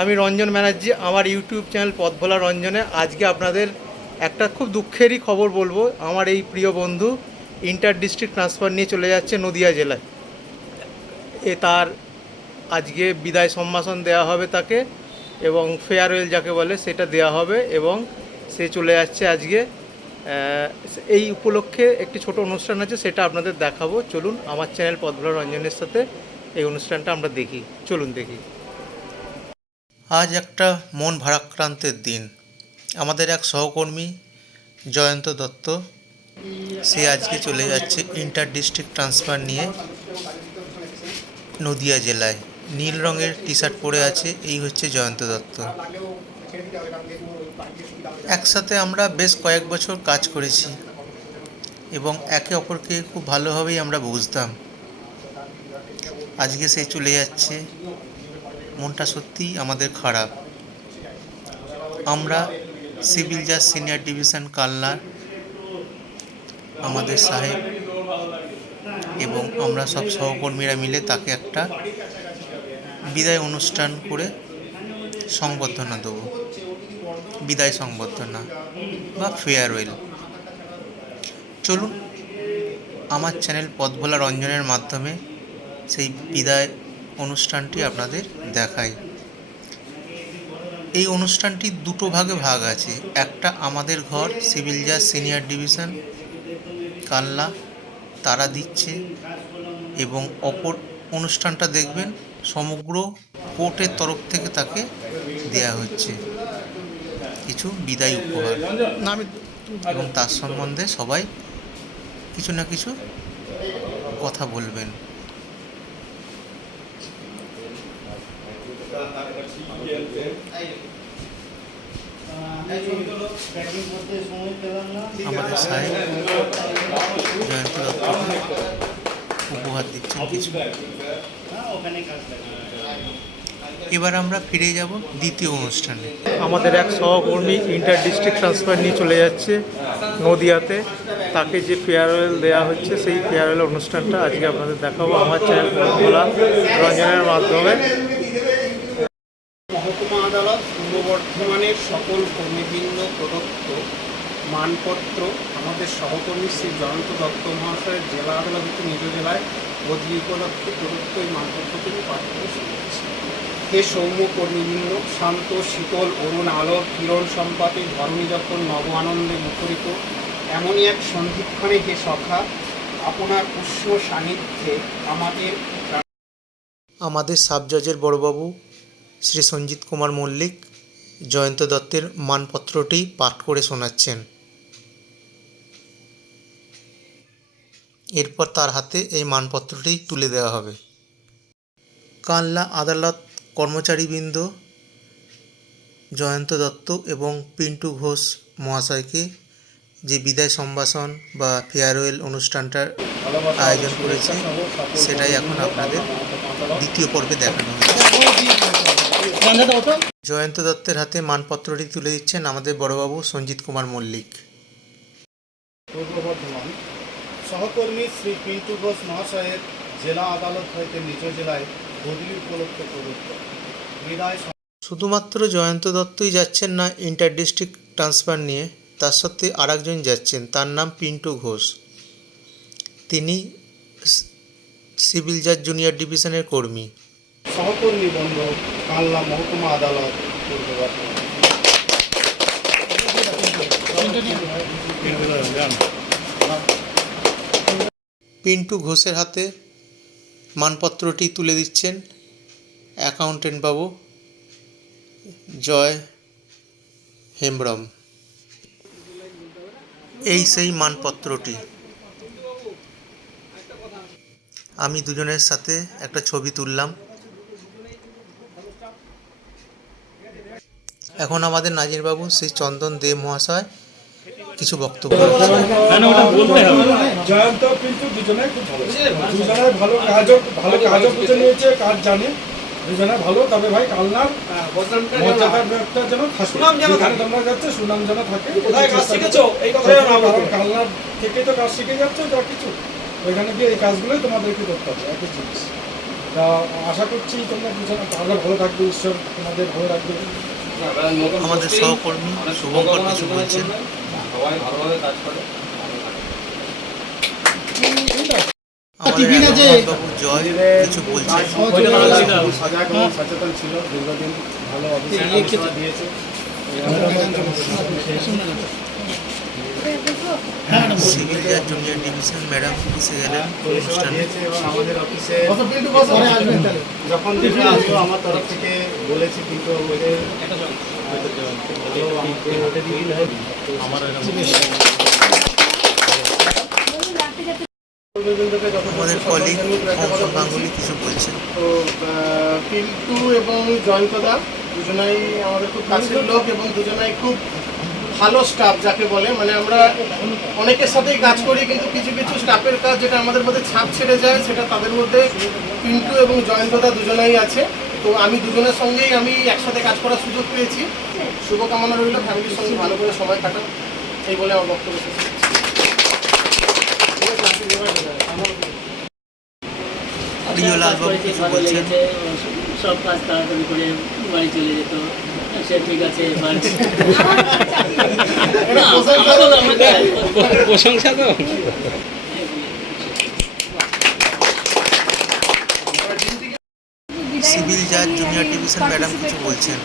আমি রঞ্জন ব্যানার্জি, আমার YouTube channel পথ ভোলা রঞ্জনে আজকে আপনাদের একটা খুব দুঃখেরই খবর বলবো। আমার এই প্রিয় বন্ধু ইন্টার ডিস্ট্রিক্ট ট্রান্সফার নিয়ে চলে যাচ্ছে নদিয়া জেলায়। তার আজকে বিদায় সম্ভাষণ দেওয়া হবে তাকে, এবং ফেয়ারওয়েল যাকে বলে সেটা দেওয়া হবে, এবং সে চলে যাচ্ছে আজকে। এই উপলক্ষে একটি ছোট অনুষ্ঠান আছে, সেটা আপনাদের দেখাবো। চলুন আমার চ্যানেল পথ ভোলা রঞ্জনের সাথে এই অনুষ্ঠানটা আমরা দেখি। চলুন দেখি। আজ একটা মন ভারাক্রান্তের দিন। আমাদের এক সহকর্মী জয়ন্ত দত্ত, সে আজকে চলে যাচ্ছে ইন্টার ডিস্ট্রিক্ট ট্রান্সফার নিয়ে নদিয়া জেলায়। নীল রঙের টি শার্ট পরে আছে, এই হচ্ছে জয়ন্ত দত্ত। একসাথে আমরা বেশ কয়েক বছর কাজ করেছি এবং একে অপরকে খুব ভালোভাবেই আমরা বুঝতাম। আজকে সে চলে যাচ্ছে, মনটা সত্যিই আমাদের খারাপ। আমরা সিভিল জাজ সিনিয়র ডিভিশন কালনার আমাদের সাহেব এবং আমরা সব সহকর্মীরা মিলে তাকে একটা বিদায় অনুষ্ঠান করে সংবর্ধনা দেব, বিদায় সংবর্ধনা বা ফেয়ারওয়েল। চলুন আমার চ্যানেল পথ ভোলা রঞ্জনের মাধ্যমে সেই বিদায় অনুষ্ঠানটি আপনাদের দেখাই। এই অনুষ্ঠানটি দুটো ভাগে ভাগ আছে। একটা আমাদের ঘর সিভিল জাজ সিনিয়র ডিভিশন কালনা তারা দিচ্ছে, এবং অপর অনুষ্ঠানটা দেখবেন সমগ্র কোর্টের তরফ থেকে তাকে দেয়া হচ্ছে কিছু বিদায় উপহার, এবং তার সম্বন্ধে সবাই কিছু না কিছু কথা বলবেন। আমাদের সাহেব জয়ন্ত দত্তকে উপহার দিচ্ছেন কিছু। এবার আমরা ফিরে যাব দ্বিতীয় অনুষ্ঠানে। আমাদের এক সহকর্মী ইন্টার ডিস্ট্রিক্ট ট্রান্সফার নিয়ে চলে যাচ্ছে নদিয়াতে, তাকে যে ফেয়ারওয়েল দেওয়া হচ্ছে সেই ফেয়ারওয়েল অনুষ্ঠানটা আজকে আপনাদের দেখাবো আমার চ্যানেল পথ ভোলা রঞ্জনের মাধ্যমে। মহকুমা আদালত পূর্ব বর্ধমানের সকল কর্মীবৃন্দ প্রদত্ত মানপত্র আমাদের সহকর্মী শ্রী জয়ন্ত দত্ত মহাশয়ের জেলা আদালত হতে নিজ জেলায় বদলি উপলক্ষে প্রদত্ত এই মানপত্র তিনি পাঠ করে শুনেছি। হে সৌম্য কর্মীবৃন্দ, শান্ত শীতল অরুণ আলোর কিরণ সম্পাতে ধরণী যখন নব আনন্দে মুখরিত, এমনই এক সন্ধিক্ষণে হে সখা আপনার উষ্ণ সান্নিধ্যে আমাদের সাব জজের বড়বাবু শ্রী সঞ্জিত কুমার মল্লিক জয়ন্ত দত্তের মানপত্রটি পাঠ করে শোনাচ্ছেন। এরপর তার হাতে এই মানপত্রটি তুলে দেওয়া হবে। কালনা আদালত কর্মচারীবৃন্দ জয়ন্ত দত্ত এবং পিন্টু ঘোষ মহাশয়কে যে বিদায় সম্ভাষণ বা ফেয়ারওয়েল অনুষ্ঠানটার আয়োজন করেছে সেটাই এখন আপনাদের দ্বিতীয় পর্বে দেখানো হচ্ছে। জয়ন্ত দত্তের হাতে মানপত্রটি তুলে দিচ্ছেন আমাদের বড়বাবু সঞ্জিত কুমার মল্লিক। পূর্ব বর্ধমান সহকর্মী শ্রী পিন্টু ঘোষ মহাশয়ের জেলা আদালত হইতে নিজ জেলায় বদলি উপলক্ষে প্রদত্ত বিদায়। শুধুমাত্র জয়ন্ত দত্তই যাচ্ছেন না ইন্টার ডিস্ট্রিক্ট ট্রান্সফার নিয়ে, তার সাথে আরেকজন যাচ্ছেন, তার নাম পিন্টু ঘোষ। তিনি সিভিল জাজ জুনিয়র ডিভিশনের কর্মী। সহকর্মী বন্ধ কালনা মহকুমা আদালত পূর্ব বর্ধমান। পিন্টু ঘোষের হাতে মানপত্রটি তুলে দিচ্ছেন অ্যাকাউন্টেন্ট বাবু জয় হেমব্রম। এই সেই মানপত্রটি। আমি দুজনের সাথে একটা ছবি তুললাম। এখন আমাদের নাজিরবাবু শ্রী চন্দন দে মহাশয় কিছু বক্তব্য জয়ন্ত কিন্তু দুজনে খুব ভালো, দুজনে ভালো কাজও বুঝে নিয়েছে, কাজ জানে, দুজনে ভালো। তবে ভাই কালনার মর্যাদাটা যেন থাকে, যেখানে তোমরা যাচ্ছে সুনাম যেন থাকে। কালনার থেকে তো কাজ শিখে যাচ্ছ যা কিছু, ওইখানে গিয়ে এই কাজগুলোই তোমাদেরকে করতে হবে। একই জিনিস তা আশা করছি তোমরা দুজনে তাহলে ভালো থাকবে, ঈশ্বর তোমাদের ভালো রাখবে। আমাদের সহকর্মী শুভঙ্কর কিছু বলছেন। সবাই ভালোভাবে কাজ করে। আমাদের বাবু জয় কিছু বলছেন। খুব সজাগ এবং সচেতন ছিল, দীর্ঘদিন ভালো অফিসে পরিষেবা দিয়েছে। সিভিল জাজ জুনিয়র ডিভিশন ম্যাডাম এসে গেলেন পরিষেবা অনুষ্ঠানে। দিয়েছে এবং আমাদের অফিসে যখন থেকে আসবো আমার তরফ থেকে বলেছি, কিন্তু ওদের আমাদের কলিগ অঙ্কন গাঙ্গুলি কিছু বলছেন। তো পিন্টু এবং জয়ন্তদা দুজনাই আমাদের খুব কাছের লোক এবং দুজনাই খুব ভালো স্টাফ যাকে বলে। মানে আমরা অনেকের সাথেই কাজ করি, কিন্তু কিছু কিছু স্টাফের কাজ যেটা আমাদের মধ্যে ছাপ ছেড়ে যায়, সেটা তাদের মধ্যে পিন্টু এবং জয়ন্তদা দুজনাই আছে। তো আমি দুজনের সঙ্গেই আমি একসাথে কাজ করার সুযোগ পেয়েছি। শুভকামনা রইল ফ্যামিলির সঙ্গে ভালো করে সময় কাটান, এই বলে আমার বক্তব্য শেষ করছি। প্রিয়লাল বাবু কিছু বলছেন। সব কাজ তাড়াতাড়ি করে বাড়ি চলে যেত, সে ঠিক আছে। প্রশংসা তো। সিভিল জাজ জুনিয়র ডিভিশন ম্যাডাম কিছু বলছেন।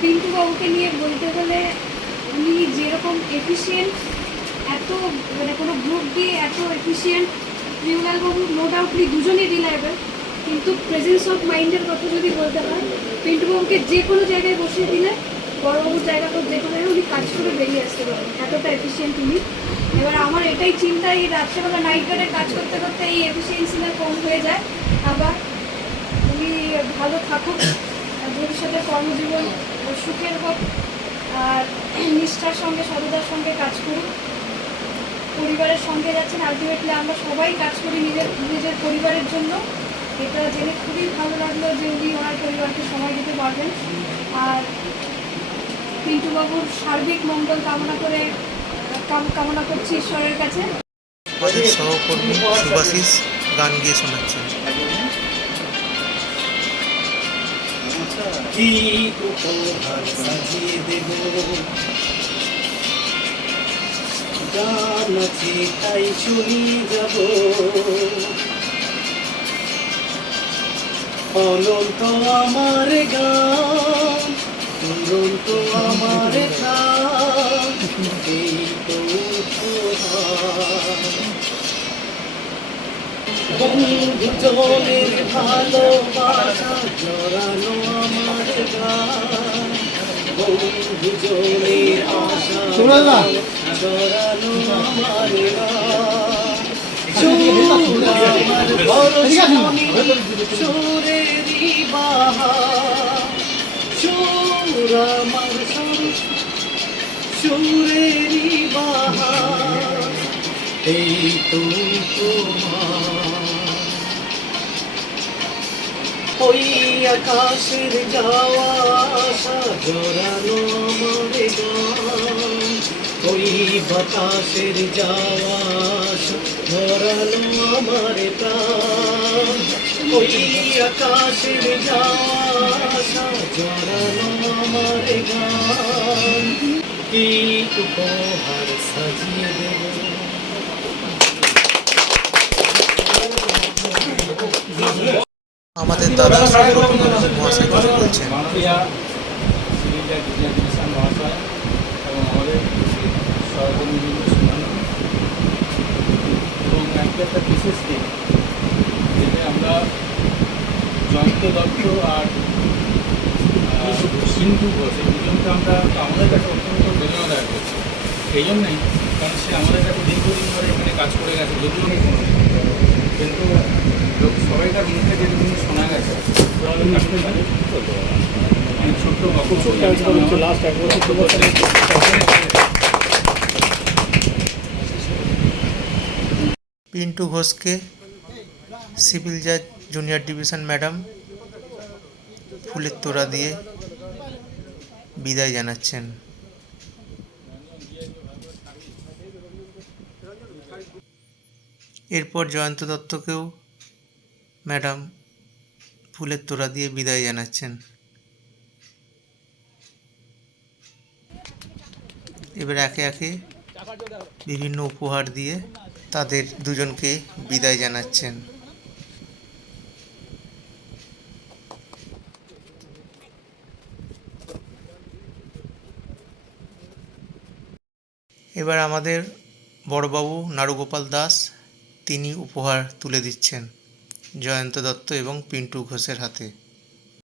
পিন্টু বাবুকে নিয়ে বলতে গেলে উনি যেরকম এফিশিয়েন্ট, এত মানে কোনো গ্রুপ দিয়ে এত এফিশিয়েন্ট, প্রিয়লাল বাবু নো ডাউটলি দুজনেই রিলায়েবল, কিন্তু প্রেজেন্স অফ মাইন্ডের কথা যদি বলতে হয়, পিন্টু বাবুকে যে কোনো জায়গায় বসিয়ে দিলে বড়বাবুর জায়গাটা যে কোনো জায়গায় উনি কাজ করে বেরিয়ে আসতে পারেন, এতটা এফিশিয়েন্ট উনি। এবার আমার এটাই চিন্তা, এই রাত্রেবেলা নাইট গার্ডে কাজ করতে করতে এই এফিসিয়েন্সিটা কম হয়ে যায়। আবার উনি ভালো থাকুক, ভবিষ্যতে কর্মজীবন সুখের হোক, আর নিষ্ঠার সঙ্গে সততার সঙ্গে কাজ করুন, পরিবারের সঙ্গে যাচ্ছেন। আলটিমেটলি আমরা সবাই কাজ করি নিজের পরিবারের জন্য। এটা জেনে খুবই ভালো লাগলো যে উনি ওনার পরিবারকে সময় দিতে পারবেন। আর পিন্টুবাবুর সার্বিক মঙ্গল কামনা করছি ঈশ্বরের কাছে। আমাদের সহকর্মী সুভাষিস গান গিয়ে শোনাচ্ছেন। কি উপহার সাজিয়ে দেব, গান আছে তাই শুনিয়ে যাব, অনন্ত আমার গান, দুরন্ত আমার প্রাণ, এই তো উপহার। বন্ধুজনের ভালোবাসা জড়ানো আমার গান, বন্ধুজনের আশা জড়ানো আমার গান। আমার বরষণি সুরেরই বাহার, সুর আমার সুরেরই বাহার, এই তো তোমার। ওই আকাশের যাওয়া আসা জড়ানো আমার গান, ওই বাতাসের যাওয়া আসা জড়ানো আমার প্রাণ, ওই আকাশের যাওয়া আসা জড়ানো আমার গান। কি উপহার সাজিয়ে দেব। আমাদের দাদা সুব্রত মহাশয় কিছু বলছেন। মাননীয়া সিভিল জাজ জুনিয়র ডিভিশন মহাশয় এবং আমাদের সহকর্মীবৃন্দ শুনানো এবং একটা বিশেষ দিন, যেটা আমরা জয়ন্ত দত্ত আর সিন্ধু ঘোষ এই দুজনকে আমরা আমাদের কাছে অত্যন্ত বেদনাদায়ক করছি। এই জন্যই কারণ সে আমাদের কাছে দীর্ঘদিন ধরে এখানে কাজ করে গেছে, যদিও কিন্তু সবাইকার মুখে যেটুকু শোনা গেছে ছোট্ট লাস্ট এক বছর পিন্টু ঘোষকে সিভিল জাজ জুনিয়র ডিভিশন ম্যাডাম ফুলের তোড়া দিয়ে বিদায় জানাচ্ছেন। এরপর জয়ন্ত দত্তকেও ম্যাডাম ফুলের তোড়া দিয়ে বিদায় জানাচ্ছেন। এবার একে একে বিভিন্ন উপহার দিয়ে তাদের দুজনকে বিদায় জানাচ্ছেন। এবার আমাদের বড়বাবু নারুগোপাল দাস তিনি উপহার তুলে দিচ্ছেন জয়ন্ত দত্ত এবং পিন্টু ঘোষের হাতে।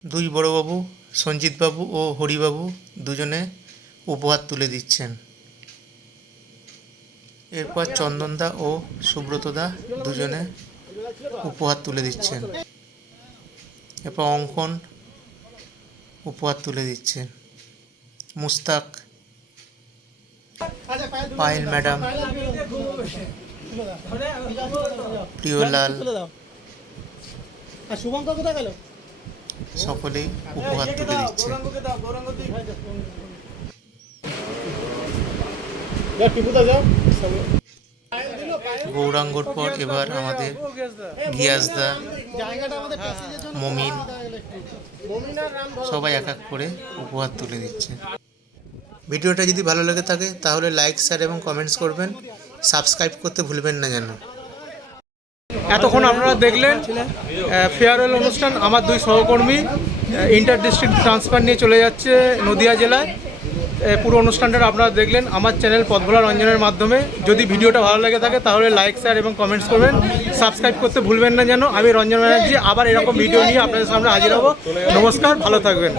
দুই বড়বাবু সঞ্জিতবাবু ও হরিবাবু দুজনে উপহার তুলে দিচ্ছেন। এরপর চন্দনদা ও সুব্রতদা দুজনে উপহার তুলে দিচ্ছেন। এরপর অঙ্কন উপহার তুলে দিচ্ছেন। মুস্তাক, পায়েল ম্যাডাম, প্রিয়লাল সকলেই উপহার তুলে দিচ্ছে। গৌরাঙ্গর পর এবার আমাদের গিয়াসদা, মমিন সবাই এক এক করে উপহার তুলে দিচ্ছে। ভিডিওটা যদি ভালো লেগে থাকে তাহলে লাইক, শেয়ার এবং কমেন্টস করবেন। সাবস্ক্রাইব করতে ভুলবেন না যেন। এতক্ষণ আপনারা দেখলেন ফেয়ারওয়েল অনুষ্ঠান। আমার দুই সহকর্মী ইন্টার ডিস্ট্রিক্ট ট্রান্সফার নিয়ে চলে যাচ্ছে নদিয়া জেলায়। পুরো অনুষ্ঠানটা আপনারা দেখলেন আমার চ্যানেল পথভোলা রঞ্জনের মাধ্যমে। যদি ভিডিওটা ভালো লেগে থাকে তাহলে লাইক, শেয়ার এবং কমেন্টস করবেন। সাবস্ক্রাইব করতে ভুলবেন না যেন। আমি রঞ্জন ব্যানার্জি আবার এরকম ভিডিও নিয়ে আপনাদের সামনে হাজির হব। নমস্কার, ভালো থাকবেন।